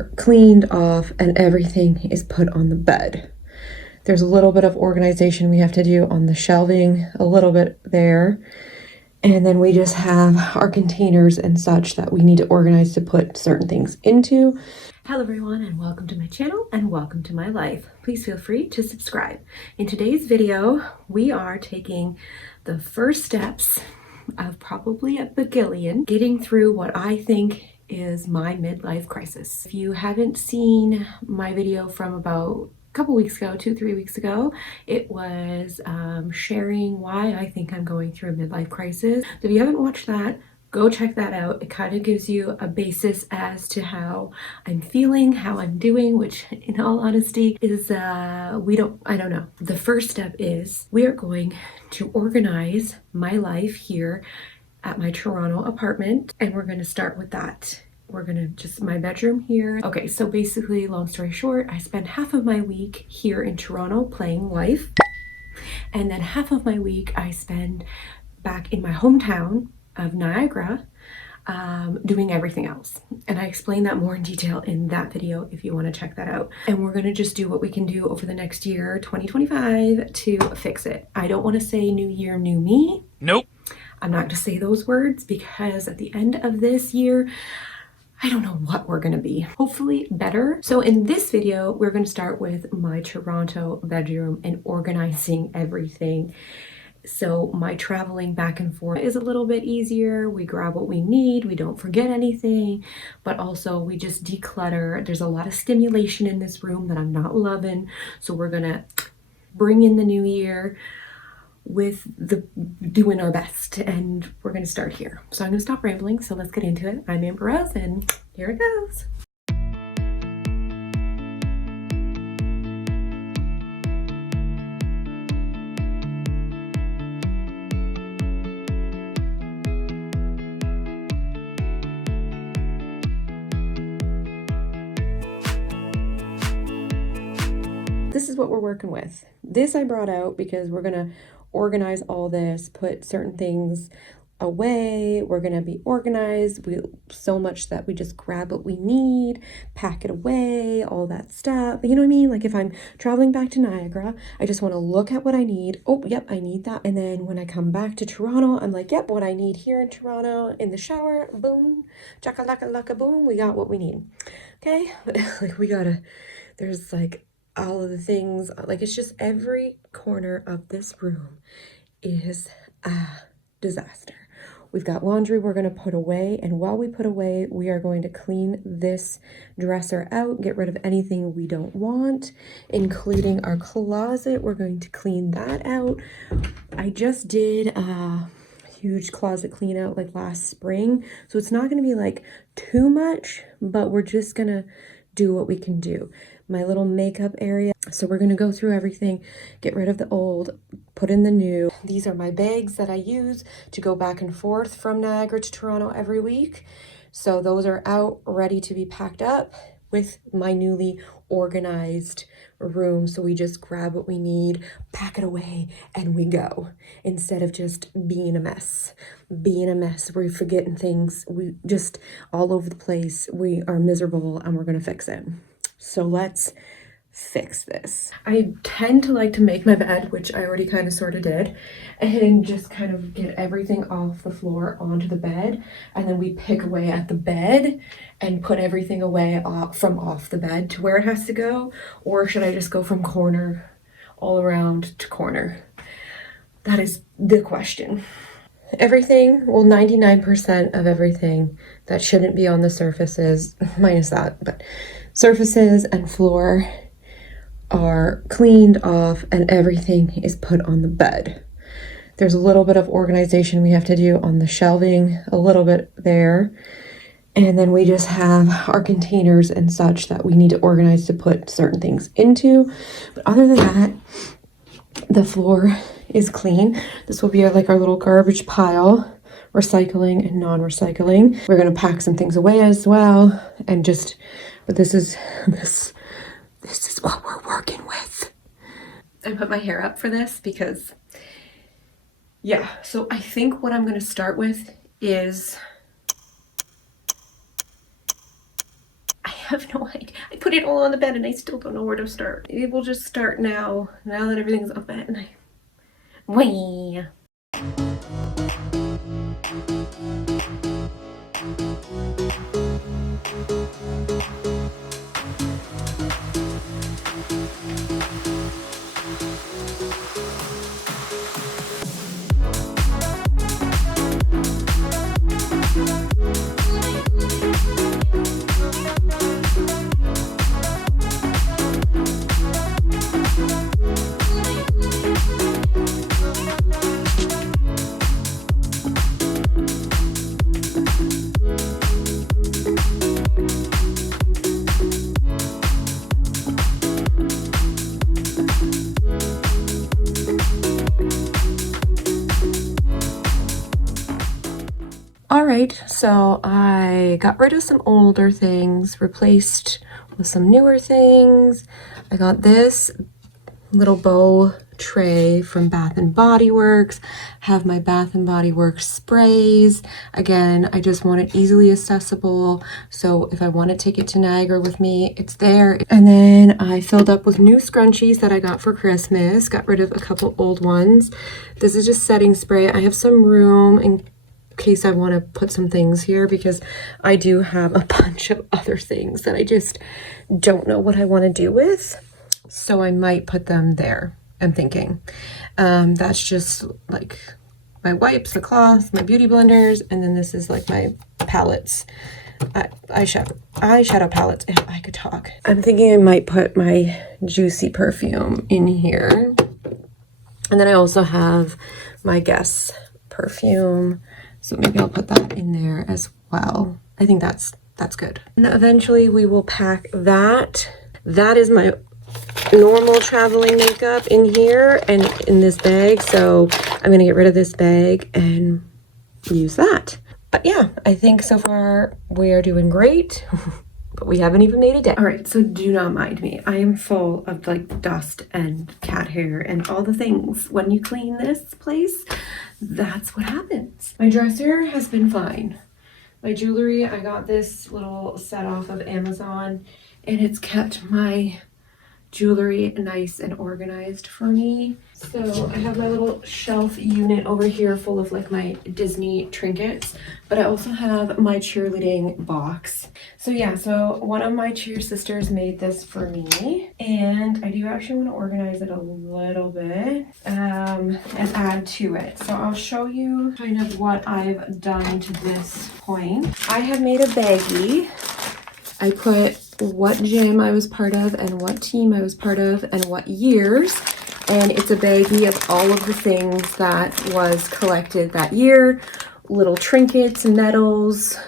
are cleaned off and everything is put on the bed. There's a little bit of organization we have to do on the shelving, a little bit there. And then we just have our containers and such that we need to organize to put certain things into. Hello everyone, and welcome to my channel and welcome to my life. Please feel free to subscribe. In today's video, we are taking the first steps of probably a bagillion getting through what I think is my midlife crisis. If you haven't seen my video from about a couple weeks ago, 2-3 weeks ago, it was sharing why I think I'm going through a midlife crisis. So if you haven't watched that, go check that out. It kind of gives you a basis as to how I'm feeling, how I'm doing, which in all honesty is, I don't know. The first step is we are going to organize my life here at my Toronto apartment, and we're going to start with that. We're gonna just my bedroom here. Okay, so basically, long story short, I spend half of my week here in Toronto playing Life, and then half of my week I spend back in my hometown of Niagara doing everything else. And I explain that more in detail in that video if you want to check that out. And we're gonna just do what we can do over the next year, 2025, to fix it. I don't want to say new year, new me. Nope. I'm not gonna say those words because at the end of this year, I don't know what we're gonna be. Hopefully better. So in this video, we're gonna start with my Toronto bedroom and organizing everything. So my traveling back and forth is a little bit easier. We grab what we need, we don't forget anything, but also we just declutter. There's a lot of stimulation in this room that I'm not loving. So we're gonna bring in the new year with the doing our best, and we're going to start here. So I'm going to stop rambling, so let's get into it. I'm Amber Rose, and here it goes. This is what we're working with. This I brought out because we're going to organize all this, put certain things away. We're gonna be organized so much that we just grab what we need, pack it away, all that stuff. You know what I mean? Like if I'm traveling back to Niagara, I just want to look at what I need. Oh, yep, I need that. And then when I come back to Toronto, I'm like, yep, what I need here in Toronto, in the shower, boom, chaka-laka-laka, boom, we got what we need. Okay, but like there's like all of the things, like it's just every corner of this room is a disaster. We've got laundry we're going to put away, and while we put away, we are going to clean this dresser out, get rid of anything we don't want, including our closet. We're going to clean that out. I just did a huge closet clean out like last spring, so it's not going to be like too much, but we're just going to do what we can do. My little makeup area. So we're going to go through everything, get rid of the old, put in the new. These are my bags that I use to go back and forth from Niagara to Toronto every week. So those are out, ready to be packed up with my newly organized room. So we just grab what we need, pack it away, and we go. Instead of just being a mess. We're forgetting things. We just all over the place. We are miserable, and we're going to fix it. So let's fix this. I tend to like to make my bed, which I already kind of sort of did, and just kind of get everything off the floor onto the bed, and then we pick away at the bed and put everything away from off the bed to where it has to go. Or should I just go from corner all around to corner? That is the question. Everything, well, 99% of everything that shouldn't be on the surfaces, minus that, but surfaces and floor are cleaned off and everything is put on the bed. There's a little bit of organization we have to do on the shelving, a little bit there. And then we just have our containers and such that we need to organize to put certain things into. But other than that, the floor is clean. This will be like our little garbage pile, recycling and non-recycling. We're going to pack some things away as well, and just, but this is what we're working with. I put my hair up for this because, yeah, so I think what I'm going to start with is I have no idea. I put it all on the bed and I still don't know where to start. It will just start now that everything's up at night. Whee! All right, so I got rid of some older things, replaced with some newer things. I got this little bow tray from Bath and Body Works, have my Bath and Body Works sprays. Again, I just want it easily accessible, so if I want to take it to Niagara with me, it's there. And then I filled up with new scrunchies that I got for Christmas, got rid of a couple old ones. This is just setting spray. I have some room in case I want to put some things here, because I do have a bunch of other things that I just don't know what I want to do with. So I might put them there, I'm thinking. That's just like my wipes, the cloths, my beauty blenders, and then this is like my palettes, eyeshadow palettes, if I could talk. I'm thinking I might put my Juicy perfume in here. And then I also have my Guess perfume, so maybe I'll put that in there as well. I think that's good. And eventually we will pack that. That is my normal traveling makeup in here and in this bag, so I'm gonna get rid of this bag and use that. But yeah, I think so far we are doing great. But we haven't even made a dent. All right, so do not mind me. I am full of like dust and cat hair and all the things. When you clean this place, that's what happens. My dresser has been fine. My jewelry, I got this little set off of Amazon, and it's kept my jewelry nice and organized for me. So I have my little shelf unit over here full of like my Disney trinkets, but I also have my cheerleading box. So yeah, so one of my cheer sisters made this for me, and I do actually want to organize it a little bit and add to it. So I'll show you kind of what I've done to this point. I have made a baggie. I put what gym I was part of and what team I was part of and what years, and it's a baggie of all of the things that was collected that year, little trinkets, medals,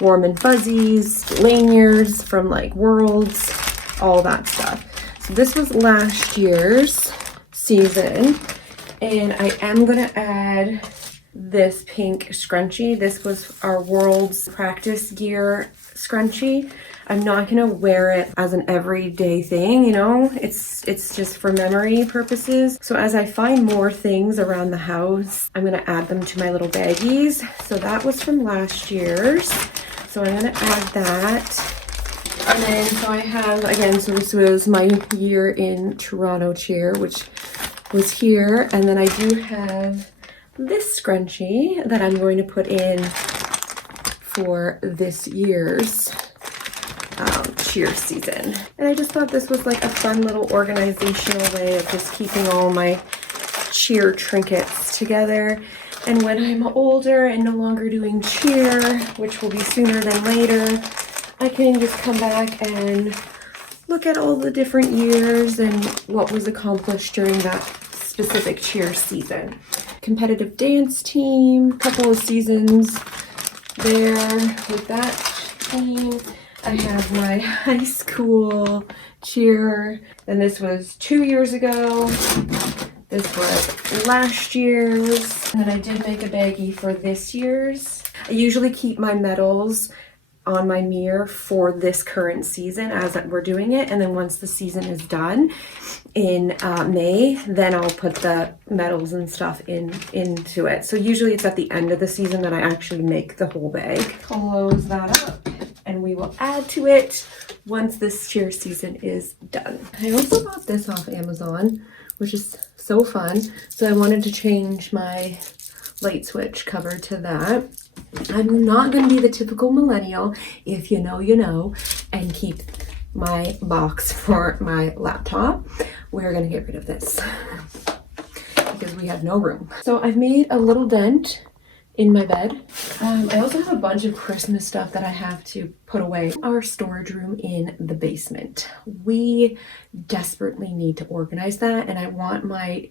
warm and fuzzies, lanyards from like Worlds, all that stuff. So this was last year's season, and I am gonna add this pink scrunchie. This was our Worlds practice gear scrunchie. I'm not gonna wear it as an everyday thing, you know, it's just for memory purposes. So as I find more things around the house, I'm gonna add them to my little baggies. So that was from last year's. So I'm gonna add that. And then, so I have, again, so this was my year in Toronto cheer, which was here. And then I do have this scrunchie that I'm going to put in for this year's cheer season. And I just thought this was like a fun little organizational way of just keeping all my cheer trinkets together. And when I'm older and no longer doing cheer, which will be sooner than later, I can just come back and look at all the different years and what was accomplished during that specific cheer season. Competitive dance team, couple of seasons there with that team. I have my high school cheer, and this was 2 years ago. This was last year's, and then I did make a baggie for this year's. I usually keep my medals on my mirror for this current season as we're doing it, and then once the season is done in May, then I'll put the medals and stuff into it. So usually it's at the end of the season that I actually make the whole bag. Close that up, and we we will add to it once this cheer season is done. I also bought this off Amazon, which is so fun. So I wanted to change my light switch cover to that. I'm not going to be the typical millennial, if you know, you know, and keep my box for my laptop. We're going to get rid of this because we have no room. So I've made a little dent in my bed. I also have a bunch of Christmas stuff that I have to put away. Our storage room in the basement. We desperately need to organize that, and I want my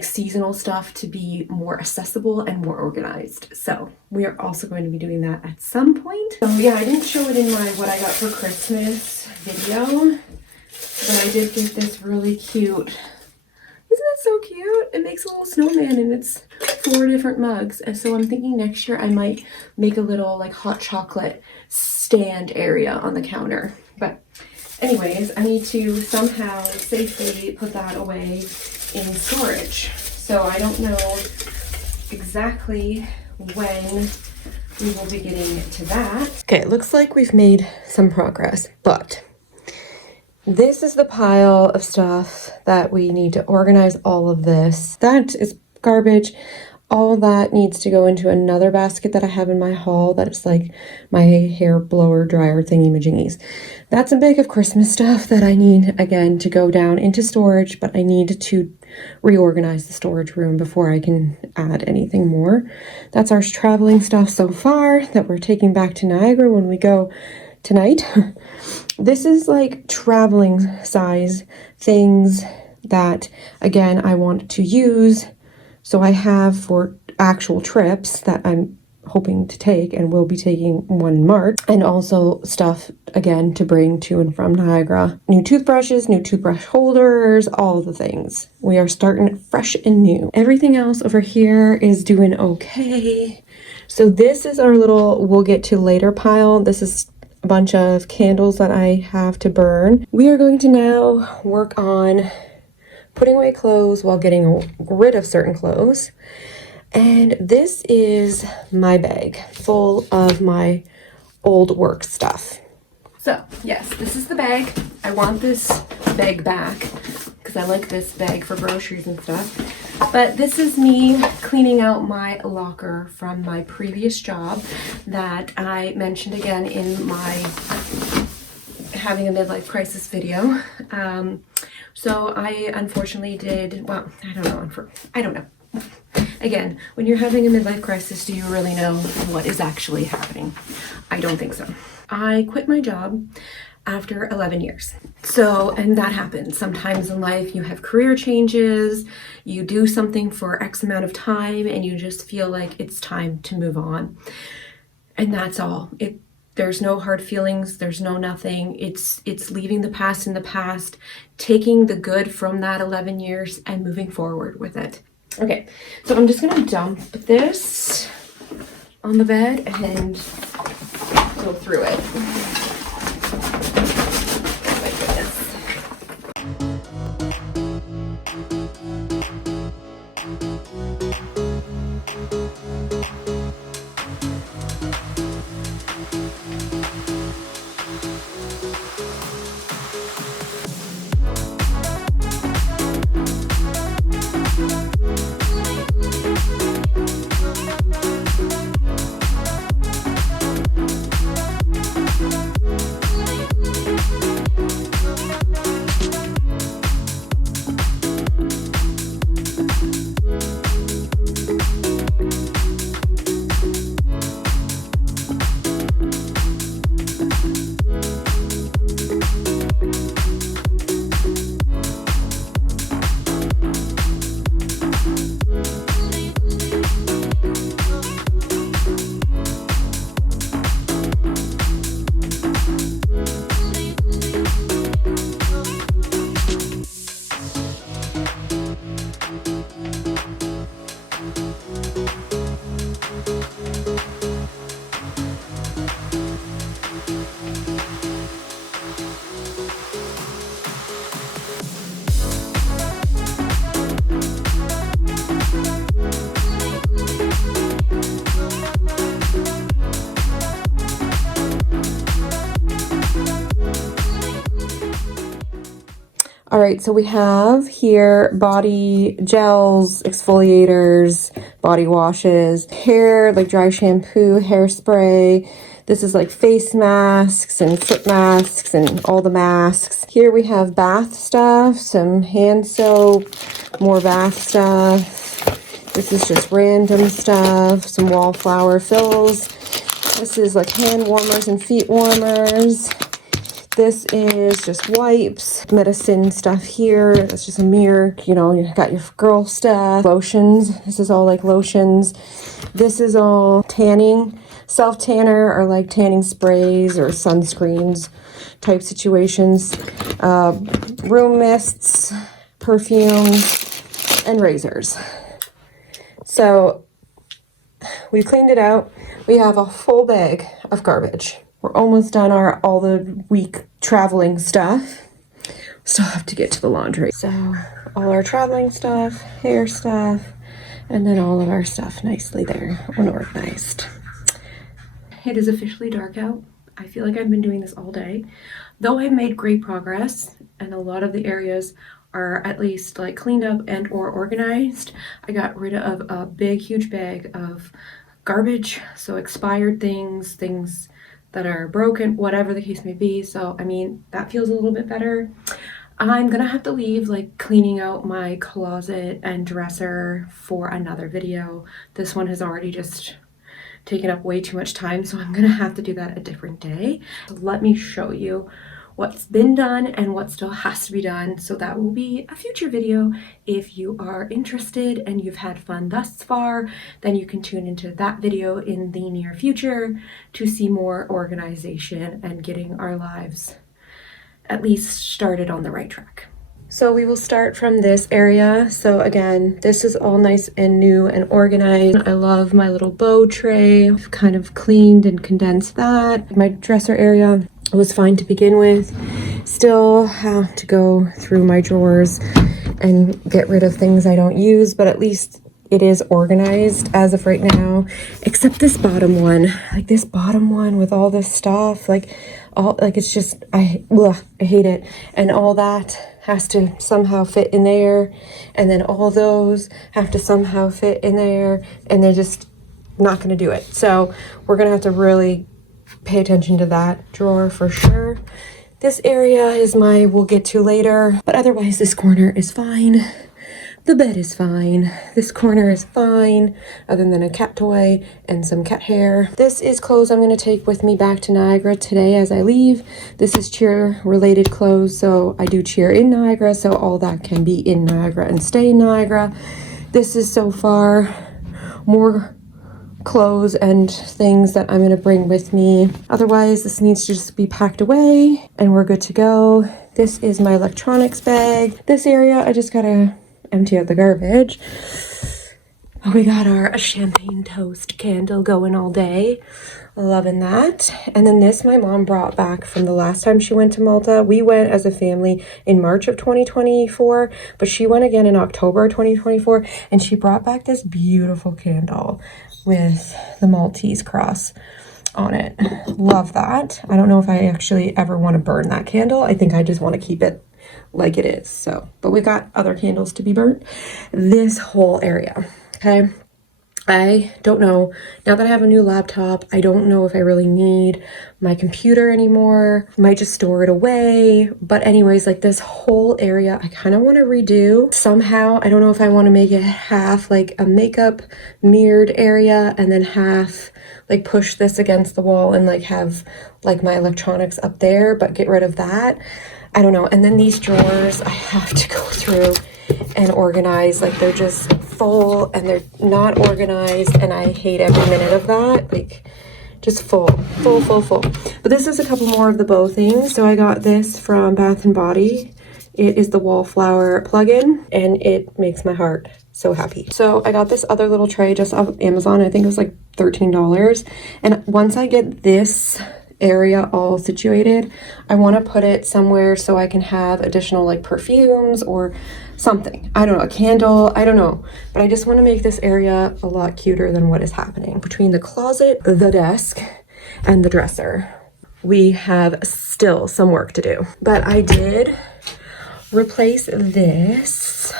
seasonal stuff to be more accessible and more organized. So we are also going to be doing that at some point. So yeah, I didn't show it in my what I got for Christmas video, but I did get this really cute. Isn't it so cute? It makes a little snowman and it's 4 different mugs. And so I'm thinking next year I might make a little like hot chocolate stand area on the counter. But anyways, I need to somehow safely put that away in storage. So I don't know exactly when we will be getting to that. Okay, it looks like we've made some progress, but this is the pile of stuff that we need to organize. All of this. That is garbage. All that needs to go into another basket that I have in my haul. That is like my hair blower dryer thingy-majingies. That's a bag of Christmas stuff that I need, again, to go down into storage, but I need to reorganize the storage room before I can add anything more. That's our traveling stuff so far that we're taking back to Niagara when we go tonight. This is like traveling size things that, again, I want to use. So I have for actual trips that I'm hoping to take, and will be taking one in March, and also stuff again to bring to and from Niagara. New toothbrushes, new toothbrush holders, all the things. We are starting fresh and new. Everything else over here is doing okay. So this is our little we'll get to later pile. This is a bunch of candles that I have to burn. We are going to now work on putting away clothes while getting rid of certain clothes. And this is my bag full of my old work stuff. So yes, this is the bag. I want this bag back because I like this bag for groceries and stuff. But this is me cleaning out my locker from my previous job that I mentioned again in my having a midlife crisis video. So I unfortunately did, well, I don't know. Again, when you're having a midlife crisis, do you really know what is actually happening? I don't think so. I quit my job after 11 years. So, and that happens. Sometimes in life you have career changes, you do something for X amount of time, and you just feel like it's time to move on. And that's all. There's no hard feelings, there's no nothing. It's leaving the past in the past, taking the good from that 11 years and moving forward with it. Okay, so I'm just gonna dump this on the bed and go through it. Oh my goodness. All right, so we have here body gels, exfoliators, body washes, hair, like dry shampoo, hairspray. This is like face masks and foot masks and all the masks. Here we have bath stuff, some hand soap, more bath stuff. This is just random stuff, some wallflower fills. This is like hand warmers and feet warmers. This is just wipes, medicine stuff here. That's just a mirror. You know, you got your girl stuff. Lotions. This is all like lotions. This is all tanning, self-tanner or like tanning sprays or sunscreens type situations. Room mists, perfumes, and razors. So we cleaned it out. We have a full bag of garbage. We're almost done all the week traveling stuff. Still have to get to the laundry. So all our traveling stuff, hair stuff, and then all of our stuff nicely there unorganized. It is officially dark out. I feel like I've been doing this all day. Though I've made great progress and a lot of the areas are at least like cleaned up and or organized, I got rid of a big, huge bag of garbage. So expired things that are broken, whatever the case may be. So, I mean, that feels a little bit better. I'm gonna have to leave like cleaning out my closet and dresser for another video. This one has already just taken up way too much time, so I'm gonna have to do that a different day. So let me show you what's been done and what still has to be done. So that will be a future video. If you are interested and you've had fun thus far, then you can tune into that video in the near future to see more organization and getting our lives at least started on the right track. So we will start from this area. So again, this is all nice and new and organized. I love my little bow tray. I've kind of cleaned and condensed that. My dresser area was fine to begin with. Still have to go through my drawers and get rid of things I don't use, but at least it is organized as of right now, except this bottom one. Like this bottom one with all this stuff, it's just, I hate it. And all that has to somehow fit in there, and then all those have to somehow fit in there, and they're just not gonna do it. So we're gonna have to really pay attention to that drawer for sure. This area is we'll get to later, but otherwise this corner is fine. The bed is fine. This corner is fine, other than a cat toy and some cat hair. This is clothes I'm going to take with me back to Niagara today as I leave. This is cheer related clothes, so I do cheer in Niagara, so all that can be in Niagara and stay in Niagara. This is so far more clothes and things that I'm going to bring with me. Otherwise, this needs to just be packed away and we're good to go. This is my electronics bag. This area, I just gotta empty out the garbage. We got our champagne toast candle going all day. Loving that. And then this my mom brought back from the last time she went to Malta. We went as a family in March of 2024, but she went again in October 2024, and she brought back this beautiful candle with the Maltese cross on it. Love that. I don't know if I actually ever want to burn that candle. I think I just want to keep it like it is. So, but we've got other candles to be burnt. This whole area, okay? I don't know. Now that I have a new laptop, I don't know if I really need my computer anymore. Might just store it away. But anyways, like this whole area, I kind of want to redo somehow. I don't know if I want to make it half like a makeup mirrored area and then half like push this against the wall and like have like my electronics up there, but get rid of that. I don't know. And then these drawers, I have to go through and organize. Like they're just full and they're not organized, and I hate every minute of that. Like just full. But this is a couple more of the bow things. So I got this from Bath and Body. It is the Wallflower plug-in, and it makes my heart so happy. So I got this other little tray just off of Amazon. I think it was like $13. And once I get this area all situated, I want to put it somewhere so I can have additional like perfumes or something. I don't know, a candle, I don't know. But I just want to make this area a lot cuter than what is happening. Between the closet, the desk, and the dresser, we have still some work to do. But I did replace this.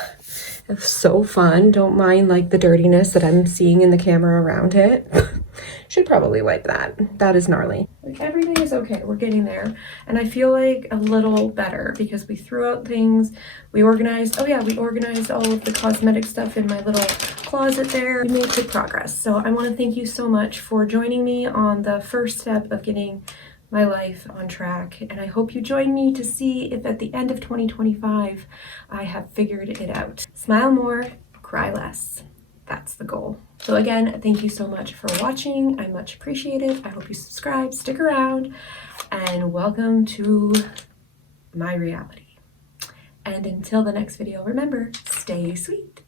It's so fun. Don't mind like the dirtiness that I'm seeing in the camera around it. Should probably wipe that. That is gnarly. Like everything is okay. We're getting there. And I feel like a little better because we threw out things. We organized, oh yeah, we organized all of the cosmetic stuff in my little closet there. We made good progress. So I want to thank you so much for joining me on the first step of getting my life on track, and I hope you join me to see if at the end of 2025 I have figured it out. Smile more, cry less. That's the goal. So again, thank you so much for watching. I much appreciate it. I hope you subscribe, stick around, and welcome to my reality. And until the next video, remember, stay sweet.